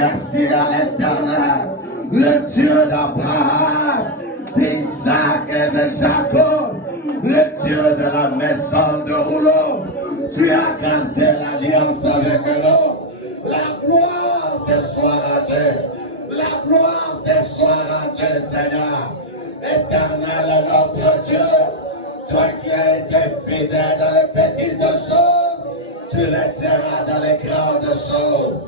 Merci à l'Éternel, le Dieu d'Abraham, d'Isaac et de Jacob, le Dieu de la maison de rouleau. Tu as gardé l'alliance avec nous. La gloire te soit à Dieu. La gloire te soit à Dieu, Seigneur. Éternel est notre Dieu. Toi qui as été fidèle dans les petites choses, tu les seras dans les grandes choses.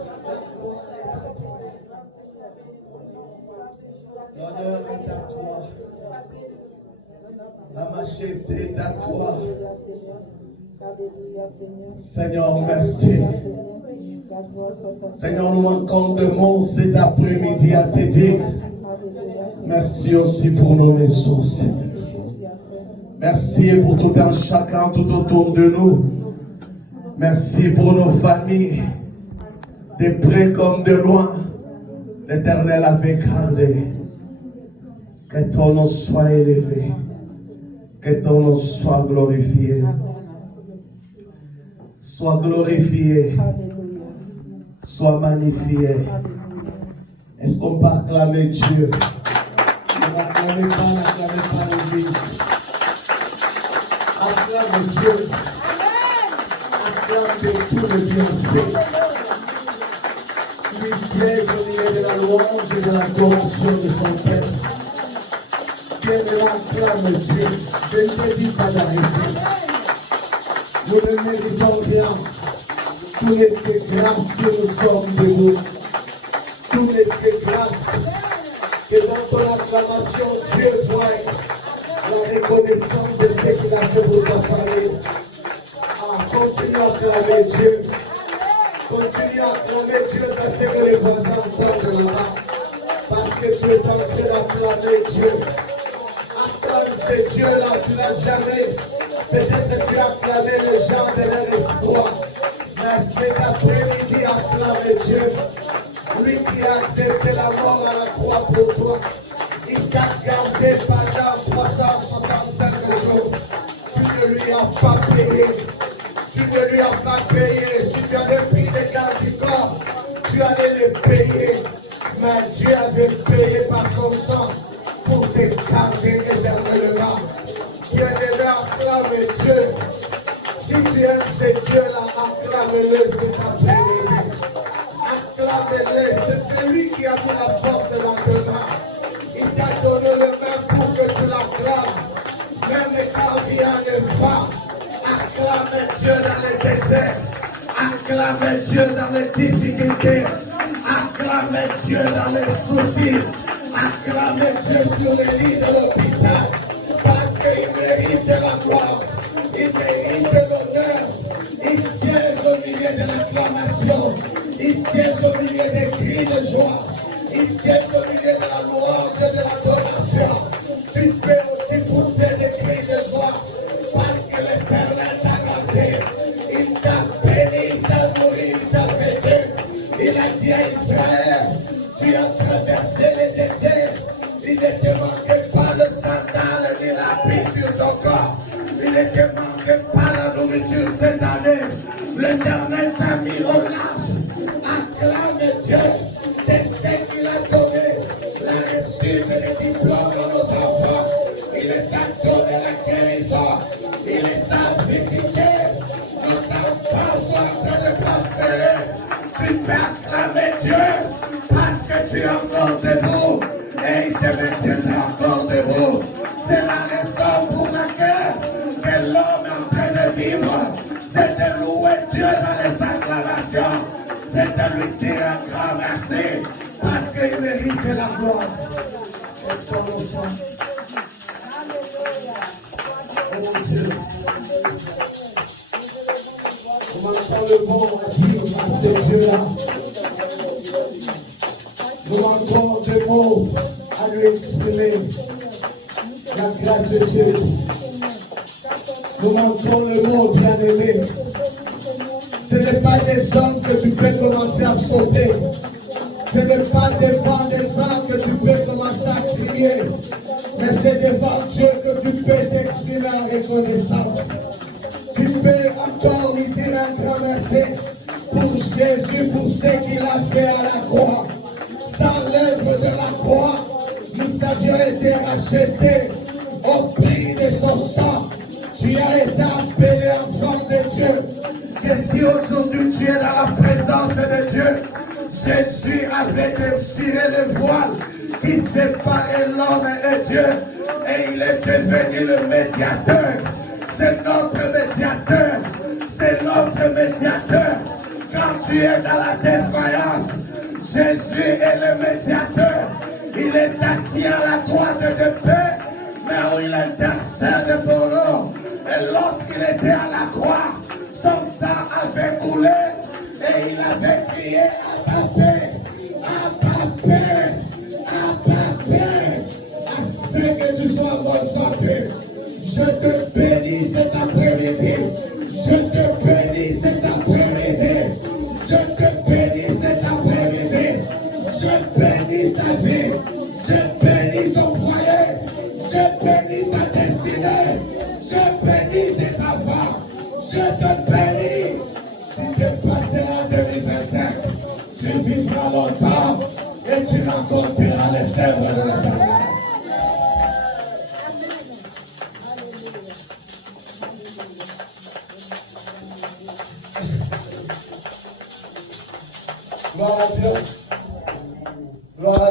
L'honneur est à toi. La majesté est à toi. Seigneur, merci. Seigneur, nous manquons de mots cet après-midi à te dire. Merci aussi pour nos maisons, Seigneur. Merci pour tout un chacun tout autour de nous. Merci pour nos familles, de près comme de loin. L'Éternel avait gardé. Que ton nom soit élevé. Que ton nom soit glorifié. Sois glorifié. Sois magnifié. Est-ce qu'on peut acclamer Dieu? Ne l'acclamez pas l'Église. Acclame Dieu. Acclame tout le bienfait. Lui siège au milieu de la louange et de la correction de son Père. Viens l'acclame Dieu. Je ne te dis pas d'arrêter. Nous ne méritons rien. Tout n'est que grâce que nous sommes debout. Tout n'est que grâce. Que dans ton acclamation, Dieu voit la reconnaissance de ce qu'il a fait pour ta famille. Ah, continue à acclamer Dieu. Continue à acclamer Dieu dans ce que les voisins entendent là-bas. Parce que tu es en train d'acclamer Dieu. Acclame ce Dieu-là, tu n'as jamais. Peut-être que tu as acclamé les gens de leur espoir. Mais cet après-midi, acclame Dieu. Lui qui a accepté la mort à la croix pour toi. Il t'a gardé pendant 365 jours. Tu ne lui as pas payé. Tu ne lui as pas payé. Si tu avais pris les gardes du corps, tu allais les payer. Mais Dieu avait payé par son sang pour te garder éternellement. Bien-aimé, acclame Dieu. Si tu aimes ce Dieu-là, acclame-le cet après-midi. Acclame-le. C'est celui qui a mis la force dans tes mains. Il t'a donné le main pour que tu l'acclames. Même quand rien ne va, acclame Dieu dans les déserts. Acclame Dieu dans les difficultés. Acclame Dieu dans les soucis. Acclame Dieu sur les lits de l'hôpital. Parce qu'il mérite la gloire. Il mérite l'honneur. Il siège au milieu de l'acclamation. Il siège au milieu des cris de joie. Il siège au milieu de la louange et de l'adoration. Tu peux aussi pousser des cris de joie. Parce que l'Éternel t'a gardé. Il t'a béni, il t'a nourri, il t'a vêtu. Il a dit à Israël, tu as traversé les déserts. Il ne te manquait pas le sandal ni la paix sur ton corps. Il ne te manquait pas la nourriture cette année. L'Éternel t'a mis au large. Acclame Dieu de ce qu'il a donné. La réussite des diplômes de nos enfants. Il les a donné la guérison. Il les a visités. Nos enfants sont en train de prospérer. Tu peux acclamer Dieu parce que tu es encore debout. Et il te maintiendra encore debout. C'est la raison pour laquelle que l'homme est en train de vivre. C'est de louer Dieu dans les acclamations. C'est de lui dire un grand merci. Parce qu'il mérite la gloire. Est-ce qu'on le chante? Oh Dieu. On entend le bon dire à ce Dieu-là. Nous manquons de mots à lui exprimer la gratitude. Nous manquons le mot bien-aimé. Ce n'est pas des hommes que tu peux commencer à sauter. Ce n'est pas devant des gens que tu peux commencer à crier. Mais c'est devant Dieu que tu peux t'exprimer en reconnaissance. Tu peux encore lui dire un grand merci pour Jésus, pour ce qu'il a fait à la croix. été racheté au prix de son sang. Tu as été appelé enfant de Dieu. Et si aujourd'hui tu es dans la présence de Dieu, Jésus avait déchiré le voile qui séparait l'homme et Dieu. Et il est devenu le médiateur. C'est notre médiateur. C'est notre médiateur. Quand tu es dans la défaillance, Jésus est le médiateur. Il est assis à la droite de paix, mais où il intercède pour nous. Et lorsqu'il était à la croix, son sang avait coulé et il avait crié à ta paix, à ta paix, à ta paix. Assez que tu sois en bonne santé. Je te bénis cet après-midi. Je te bénis cet après-midi. Je te bénis cet après-midi. Je bénis ta vie. Je bénis ton foyer. Je bénis ta destinée. Je bénis tes enfants. Je te bénis. Tu te passeras en 2025. Tu vivras longtemps et tu rencontreras les œuvres de la terre. Gloire à Dieu. Gloire à Dieu.